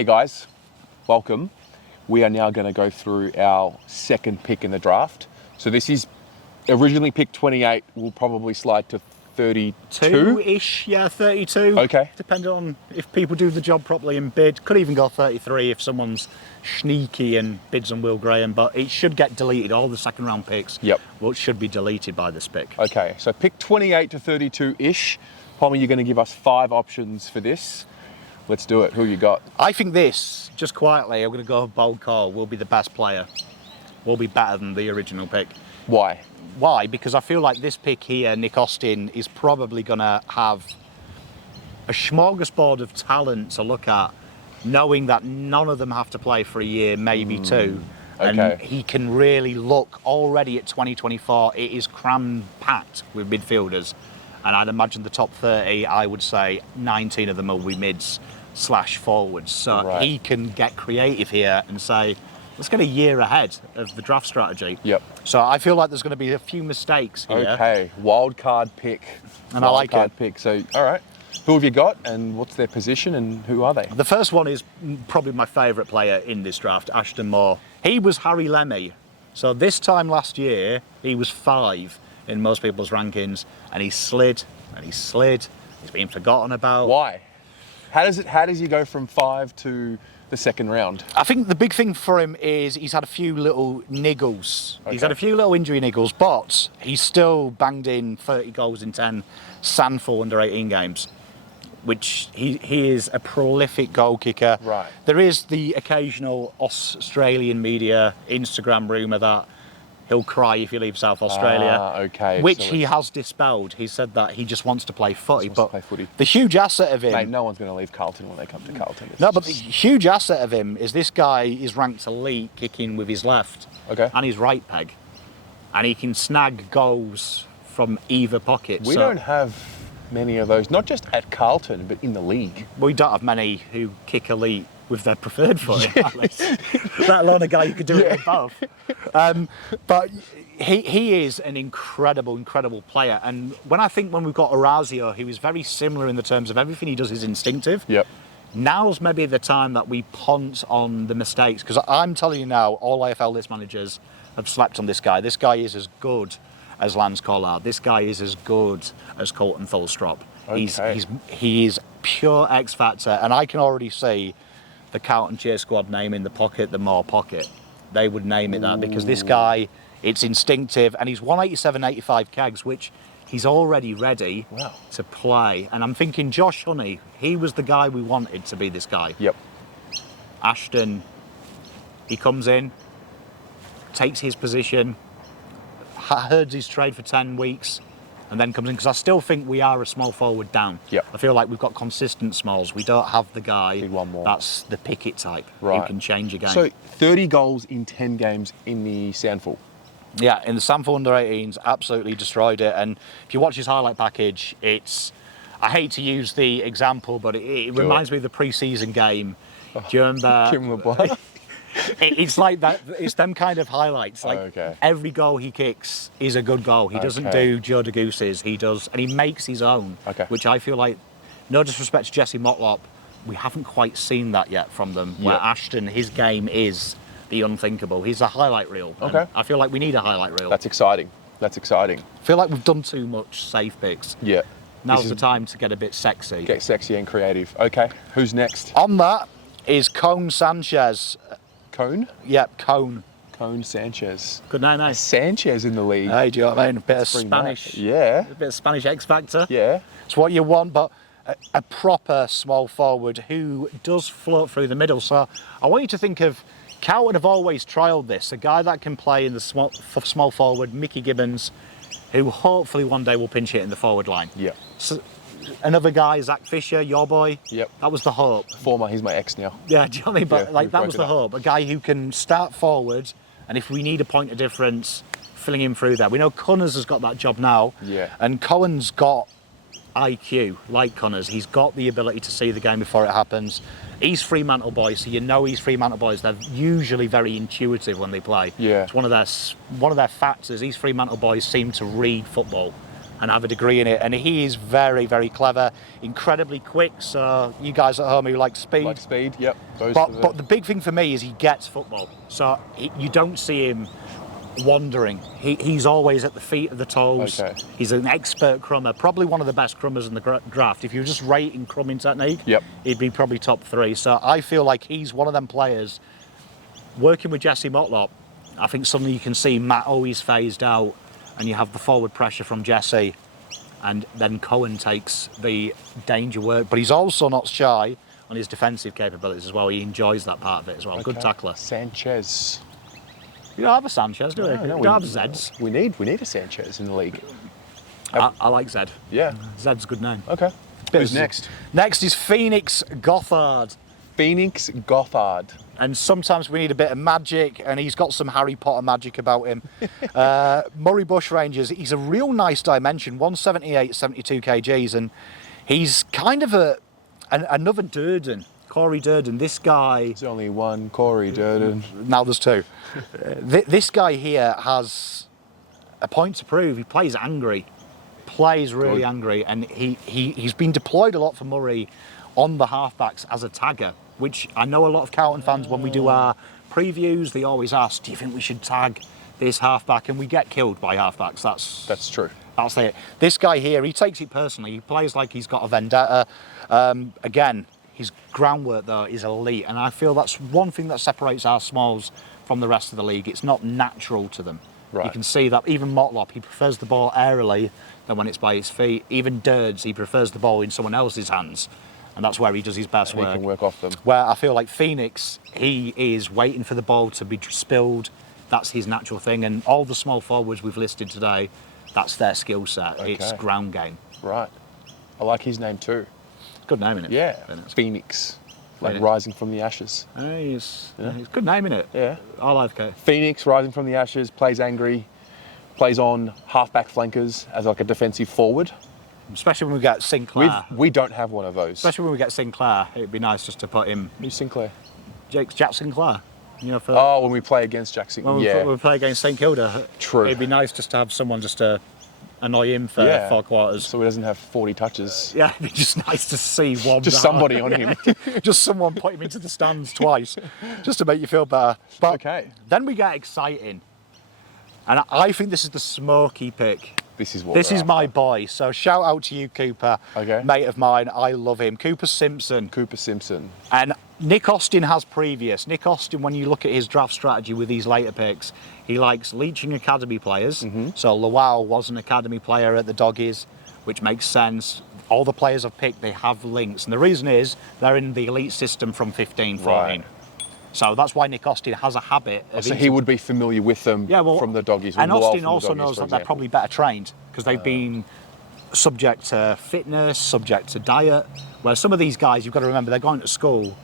Hey guys, welcome. We are now going to go through our second pick in the draft. So this is originally picked 28, will probably slide to 32? Ish, yeah, 32. Okay. Depending on if people do the job properly and bid. Could even go 33 if someone's sneaky and bids on Will Graham, but it should get deleted. All the second round picks should be deleted by this pick. Okay, so pick 28 to 32-ish. Pommy, you're going to give us 5 options for this. Let's do it. Who you got? I think this, just quietly, I'm going to go bold call, will be the best player. Will be better than the original pick. Why? Why? Because I feel like this pick here, Nick Austin, is probably going to have a smorgasbord of talent to look at, knowing that none of them have to play for a year, maybe two. Okay. And he can really look already at 2024. It is cram-packed with midfielders. And I'd imagine the top 30, I would say 19 of them will be mids/forwards. So he can get creative here and say, let's get a year ahead of the draft strategy. Yep. So I feel like there's going to be a few mistakes here. Okay, wild card pick. And I like it. Pick. So, all right. Who have you got and what's their position and who are they? The first one is probably my favourite player in this draft, Ashton Moir. He was Harry Lemmy. So this time last year, he was 5 in most people's rankings, and he slid and he slid. He's been forgotten about. Why? How does he go from 5 to the second round? I think the big thing for him is he's had a few little niggles. Okay. He's had a few little injury niggles, but he's still banged in 30 goals in 10 Sandford under 18 games, which he is a prolific goal kicker. Right. There is the occasional Australian media Instagram rumour that he'll cry if he leaves South Australia, okay. Which he has dispelled. He said that he just wants to play footy. The huge asset of him... Mate, no one's going to leave Carlton when they come to Carlton. But the huge asset of him is this guy is ranked elite kicking with his left and his right peg. And he can snag goals from either pocket. We don't have many of those, not just at Carlton, but in the league. We don't have many who kick elite with their preferred foot, let alone a guy who could do it with both. But he is an incredible player. And when we've got Orazio, he was very similar in the terms of everything he does is instinctive. Yep. Now's maybe the time that we punt on the mistakes, because I'm telling you now, all AFL list managers have slept on this guy. This guy is as good as Lance Collard. This guy is as good as Colton Thulstrop. Okay. He is pure X factor, and I can already see the Carlton cheer squad name in the pocket, the Moore pocket. They would name it that because this guy, it's instinctive, and he's 187.85 kegs, which he's already ready to play. And I'm thinking Josh Honey, he was the guy we wanted to be this guy. Yep. Ashton, he comes in, takes his position, herds his trade for 10 weeks, and then comes in, because I still think we are a small forward down. Yep. I feel like we've got consistent smalls. We don't have the guy that's the Pickett type who can change a game. So 30 goals in 10 games in the Sandford. Yeah, in the Sandford under 18s, absolutely destroyed it. And if you watch his highlight package, I hate to use the example, but it reminds me of the pre-season game. Do you remember? Kim LeBlanc. It's like that. It's them kind of highlights. Like every goal he kicks is a good goal. He doesn't do Joe de Goose's. He does, and he makes his own. Which I feel like, no disrespect to Jesse Motlop, we haven't quite seen that yet from them. Where Ashton, his game is the unthinkable. He's a highlight reel. I feel like we need a highlight reel. That's exciting. I feel like we've done too much safe picks. Yeah. Now's the time to get a bit sexy. Get sexy and creative. Okay, who's next? On that is Koen Sanchez. Koen? Yep, Koen. Koen Sanchez. Good name, eh? Sanchez in the league. Hey, do you know what I mean? A bit of Spanish. Yeah. A bit of Spanish X Factor. Yeah. It's what you want, but a proper small forward who does float through the middle. So I want you to think of, Carlton have always trialled this, a guy that can play in the small forward, Mickey Gibbons, who hopefully one day will pinch hit in the forward line. Yeah. So, another guy, Zach Fisher, your boy. Yep. That was the hope. He's my ex now. Yeah, do you know what I mean? But that was the hope. A guy who can start forward, and if we need a point of difference, filling him through there. We know Connors has got that job now. Yeah. And Cohen's got IQ, like Connors. He's got the ability to see the game before it happens. He's Fremantle boys, so you know he's Fremantle boys. They're usually very intuitive when they play. Yeah. It's one of their factors. These Fremantle boys seem to read football and have a degree in it. And he is very, very clever, incredibly quick. So you guys at home who like speed. Like speed, yep. But the big thing for me is he gets football. So you don't see him wandering. He's always at the feet of the toes. Okay. He's an expert crummer, probably one of the best crummers in the draft. If you were just rating crumming technique, he'd be probably top 3. So I feel like he's one of them players. Working with Jesse Motlop, I think something you can see Matt always phased out, and you have the forward pressure from Jesse, and then Koen takes the danger work. But he's also not shy on his defensive capabilities as well. He enjoys that part of it as well. Okay. Good tackler. Sanchez. You don't have a Sanchez, do we? No, we don't have Zeds. We need a Sanchez in the league. I like Zed. Yeah. Zed's a good name. Okay. Who's next? Next is Phoenix Gothard. Phoenix Gothard. And sometimes we need a bit of magic, and he's got some Harry Potter magic about him. Murray Bush Rangers, he's a real nice dimension, 178, 72 kgs, and he's kind of another Durden, Corey Durden. This guy... There's only one Corey Durden. Now there's 2. This guy here has a point to prove. He plays angry, plays really angry, and he's been deployed a lot for Murray on the halfbacks as a tagger, which I know a lot of Carlton fans, when we do our previews, they always ask, do you think we should tag this halfback? And we get killed by halfbacks. That's true. That's it. This guy here, he takes it personally. He plays like he's got a vendetta. Again, his groundwork, though, is elite. And I feel that's one thing that separates our smalls from the rest of the league. It's not natural to them. Right. You can see that even Motlop, he prefers the ball aerially than when it's by his feet. Even Durds, he prefers the ball in someone else's hands. And that's where he does his best work. He can work off them. Where I feel like Phoenix, he is waiting for the ball to be spilled. That's his natural thing. And all the small forwards we've listed today, that's their skill set. Okay. It's ground game. Right. I like his name too. Good name, innit? Yeah. Phoenix. Like rising from the ashes. It's a good name, innit? Yeah. I like it. Phoenix, rising from the ashes, plays angry, plays on half-back flankers as like a defensive forward. Especially when we get Sinclair. We don't have one of those. Especially when we get Sinclair, it'd be nice just to put him. Who's Sinclair? Jack Sinclair. You know, when we play against Jack Sinclair. When we play against St Kilda. True. It'd be nice just to have someone just to annoy him for 4 quarters. So he doesn't have 40 touches. Yeah, it'd be just nice to see one. Just somebody on him. Just someone put him into the stands twice, just to make you feel better. But then we get exciting. And I think this is the smoky pick. This is my boy. So shout out to you, Cooper. Okay. Mate of mine. I love him. Cooper Simpson. And Nick Austin has previous. Nick Austin, when you look at his draft strategy with these later picks, he likes leeching academy players. Mm-hmm. So Lowell was an academy player at the Doggies, which makes sense. All the players I've picked, they have links. And the reason is they're in the elite system from 15, 14. Right. So that's why Nick Austin has a habit of... So he would be familiar with them from the Doggies. And Austin also knows that they're probably better trained because they've been subject to fitness, subject to diet. Where some of these guys, you've got to remember, they're going to school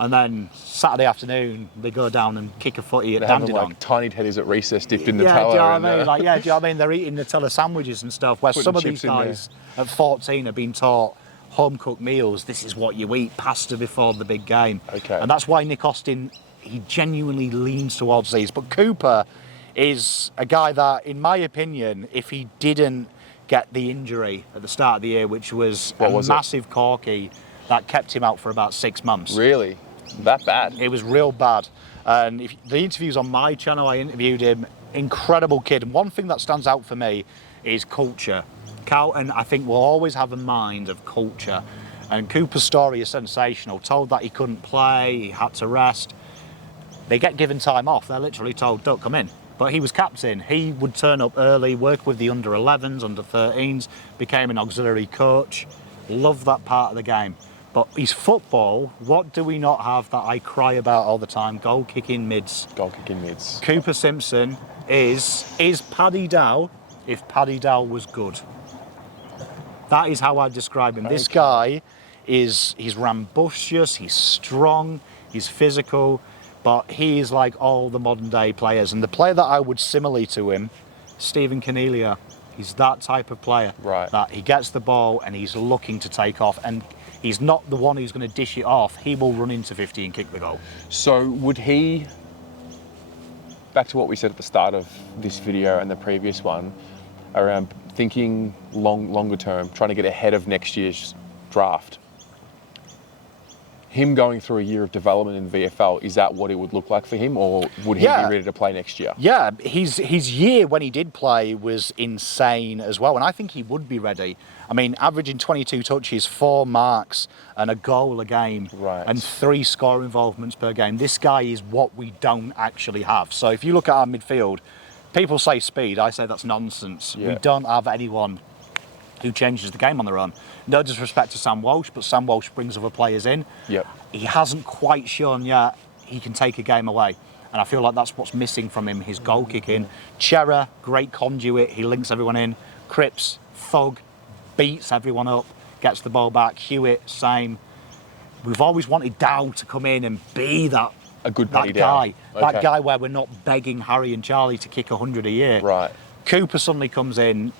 and then Saturday afternoon they go down and kick a footy at Dandenong. Like tiny teddies at recess dipped in Nutella. Do you know what I mean? do you know what I mean? They're eating Nutella sandwiches and stuff. Where some of these guys at 14 have been taught home-cooked meals. This is what you eat, pasta before the big game. Okay. And that's why Nick Austin, he genuinely leans towards these. But Cooper is a guy that, in my opinion, if he didn't get the injury at the start of the year, which was massive corky, that kept him out for about 6 months. Really? That bad? It was real bad. And the interviews on my channel, I interviewed him. Incredible kid. And one thing that stands out for me is culture. Carlton, I think, will always have a mind of culture. And Cooper's story is sensational. Told that he couldn't play, he had to rest. They get given time off. They're literally told, don't come in. But he was captain. He would turn up early, work with the under-11s, under-13s, became an auxiliary coach. Loved that part of the game. But his football, what do we not have that I cry about all the time? Goal-kicking mids. Goal-kicking mids. Cooper Simpson is Paddy Dow if Paddy Dow was good. That is how I describe him. Okay. This guy he's rambunctious, he's strong, he's physical, but he is like all the modern day players. And the player that I would simile to him, Stephen Cornelia, he's that type of player. Right. That he gets the ball and he's looking to take off, and he's not the one who's going to dish it off. He will run into 50 and kick the goal. So would he, back to what we said at the start of this video and the previous one, around thinking longer term, trying to get ahead of next year's draft. Him going through a year of development in the VFL, is that what it would look like for him, or would he be ready to play next year? Yeah, his year when he did play was insane as well, and I think he would be ready. I mean, averaging 22 touches, 4 marks, and a goal a game, and 3 score involvements per game. This guy is what we don't actually have. So if you look at our midfield, people say speed, I say that's nonsense. We don't have anyone who changes the game on their own. No disrespect to Sam Walsh, but Sam Walsh brings other players in. He hasn't quite shown yet he can take a game away. And I feel like that's what's missing from him, his goal kicking. Chera, great conduit, he links everyone in. Cripps, thug, beats everyone up, gets the ball back. Hewitt, same. We've always wanted Dow to come in and be that guy. That guy where we're not begging Harry and Charlie to kick 100 a year. Cooper suddenly comes in.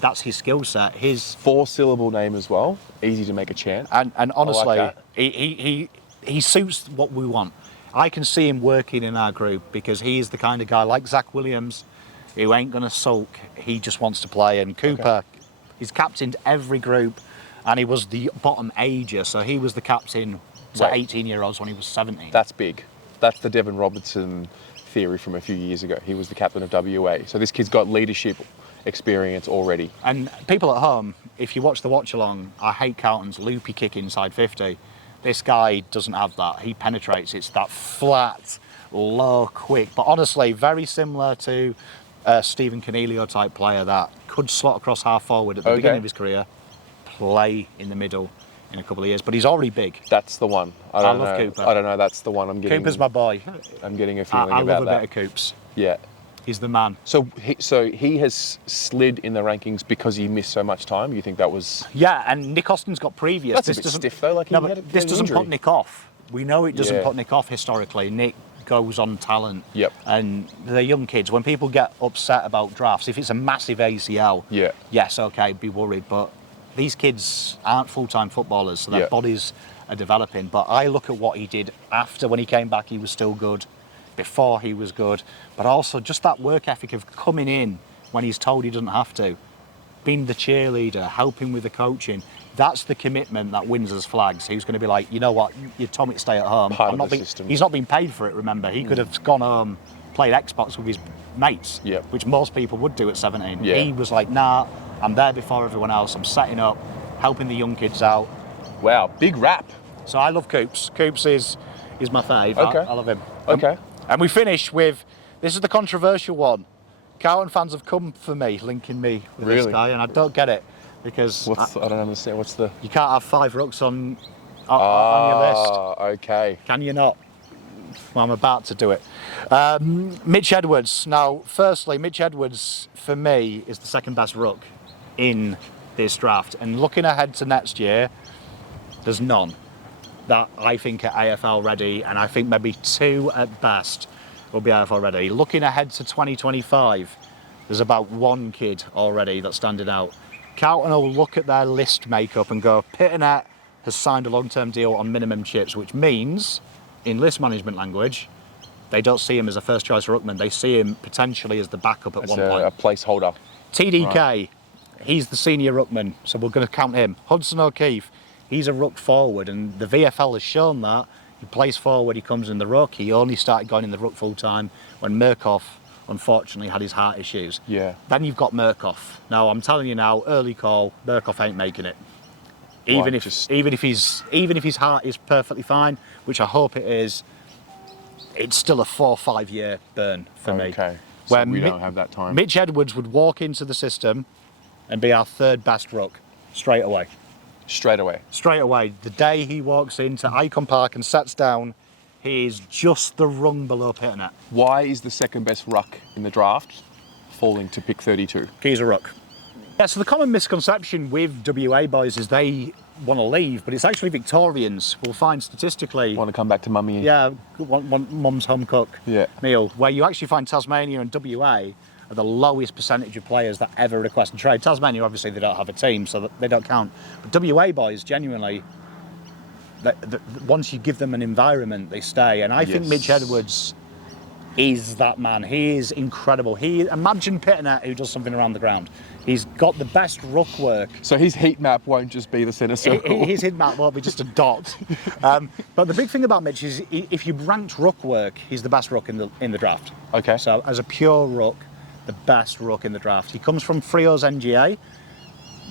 That's his skill set. His 4-syllable name as well. Easy to make a chant. And honestly, he suits what we want. I can see him working in our group because he is the kind of guy like Zach Williams who ain't going to sulk. He just wants to play. And Cooper, he's captained every group, and he was the bottom ager, so he was the captain to 18-year-olds when he was 17. That's big. That's the Devon Robertson theory from a few years ago. He was the captain of WA. So this kid's got leadership experience already. And people at home, if you watch the watch-along, I hate Carlton's loopy kick inside 50. This guy doesn't have that. He penetrates. It's that flat, low, quick. But honestly, very similar to a Stephen Cornelio type player that could slot across half forward at the beginning of his career, play in the middle in a couple of years. But he's already big. That's the one. I love Cooper. I don't know. That's the one I'm getting. Cooper's my boy. I'm getting a feeling about that. I love a that. bit of Coops. Yeah. He's the man. So he has slid in the rankings because he missed so much time. You think that was? Yeah, and Nick Austin's got previous. That's a bit stiff though. Like this doesn't put Nick off. We know it doesn't put Nick off historically. Nick goes on talent. And the young kids, when people get upset about drafts, if it's a massive ACL, yes, okay, be worried. But these kids aren't full-time footballers, so their bodies are developing. But I look at what he did after. When he came back, he was still good. Before, he was good. But also just that work ethic of coming in when he's told he doesn't have to, being the cheerleader, helping with the coaching. That's the commitment that wins us flags. He's going to be like, you know what, you told me to stay at home. He's not being paid for it, remember. He could have gone home, played Xbox with his mates, which most people would do at 17. He was like, nah, I'm there before everyone else. I'm setting up, helping the young kids out. Wow, big rap. So I love Coops. Coops is my fave. I love him. Okay. And we finish with, this is the controversial one. Carlton fans have come for me, linking me with this guy, and I don't get it because I don't understand. What's the? You can't have 5 rooks on your list. Okay. Can you not? Well, I'm about to do it. Mitch Edwards. Now, firstly, Mitch Edwards for me is the second best rook in this draft, and looking ahead to next year, there's none that I think are AFL ready, and I think maybe 2 at best will be AFL ready. Looking ahead to 2025, there's about 1 kid already that's standing out. Carlton will look at their list makeup and go, Pitternet has signed a long-term deal on minimum chips, which means, in list management language, they don't see him as a first-choice ruckman. They see him potentially as the backup at one point. A placeholder. TDK, he's the senior ruckman, so we're going to count him. Hudson O'Keefe, he's a ruck forward, and the VFL has shown that. He plays forward, he comes in the ruck. He only started going in the ruck full-time when Murkoff, unfortunately, had his heart issues. Then you've got Murkoff. Now, I'm telling you now, early call, Murkoff ain't making it. Even if his heart is perfectly fine, which I hope it is, it's still a 4 or 5 year burn for me. Okay, so we don't have that time. Mitch Edwards would walk into the system and be our 3rd best ruck straight away. Straight away. The day he walks into Icon Park and sets down, he is just the rung below Pitternet. Why is the second best ruck in the draft falling to pick 32? He's a ruck. Yeah, so the common misconception with WA boys is they want to leave, but it's actually Victorians will find statistically... Want to come back to mummy? Yeah, want mum's home cook meal, where you actually find Tasmania and WA are the lowest percentage of players that ever request a trade. Tasmania, obviously, they don't have a team, so they don't count. But WA boys, genuinely, once you give them an environment, they stay. And I think Mitch Edwards is that man. He is incredible. Imagine Pitternet who does something around the ground. He's got the best ruck work. So his heat map won't just be the centre circle. His heat map won't be just a dot. But the big thing about Mitch is, if you ranked ruck work, he's the best ruck in the draft. Okay. So as a pure ruck, the best ruck in the draft. He comes from Frio's NGA.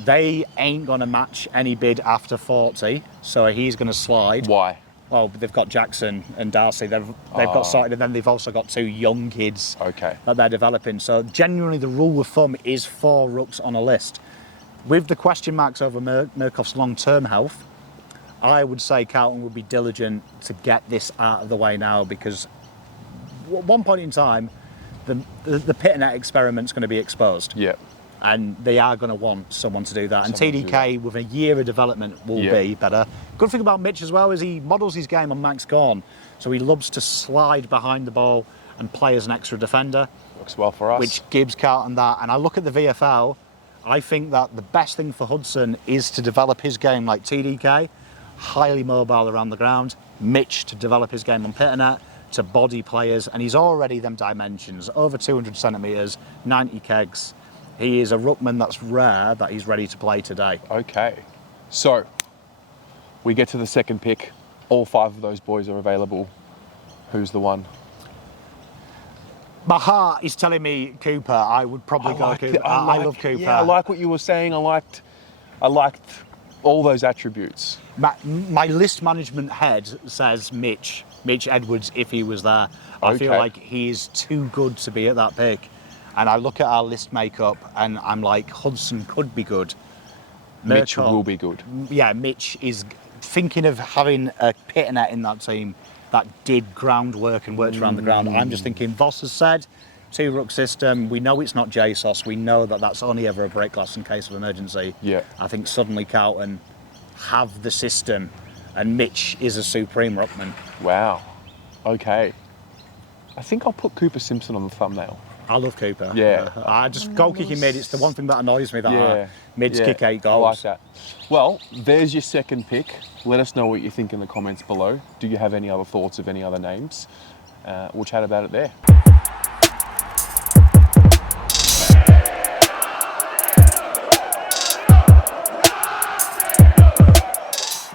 They ain't going to match any bid after 40, so he's going to slide. Why? Well, they've got Jackson and Darcy. They've got sorted, and then they've also got 2 young kids that they're developing. So genuinely, the rule of thumb is 4 rucks on a list. With the question marks over Murkoff's long-term health, I would say Carlton would be diligent to get this out of the way now, because at one point in time, the Pitternet experiment's going to be exposed. Yeah. And they are going to want someone to do that. And TDK, with a year of development, will be better. Good thing about Mitch as well is he models his game on Max Gorn. So he loves to slide behind the ball and play as an extra defender. Works well for us. Which gives Carlton that. And I look at the VFL, I think that the best thing for Hudson is to develop his game like TDK, highly mobile around the ground. Mitch to develop his game on Pitternet, to body players. And he's already them dimensions, over 200 centimetres, 90 kegs. He is a ruckman that's rare that he's ready to play today. Okay. So, we get to the second pick. All 5 of those boys are available. Who's the one? My heart is telling me Cooper. I would probably go Cooper. I love Cooper. Yeah, I like what you were saying. I liked all those attributes. My list management head says Mitch Edwards if he was there. I feel like he's too good to be at that pick. And I look at our list makeup and I'm like, Hudson could be good. Mitch will be good. Yeah, Mitch is thinking of having a Pitternet in that team that did groundwork and worked around the ground. I'm just thinking, Voss has said, 2-ruck system. We know it's not JSOS. We know that that's only ever a break glass in case of emergency. Yeah. I think suddenly Carlton have the system and Mitch is a supreme ruckman. Wow. Okay. I think I'll put Cooper Simpson on the thumbnail. I love Cooper. Yeah. I just goal kicking mid. It's the one thing that annoys me that mids kick 8 goals. I like that. Well, there's your second pick. Let us know what you think in the comments below. Do you have any other thoughts of any other names? We'll chat about it there.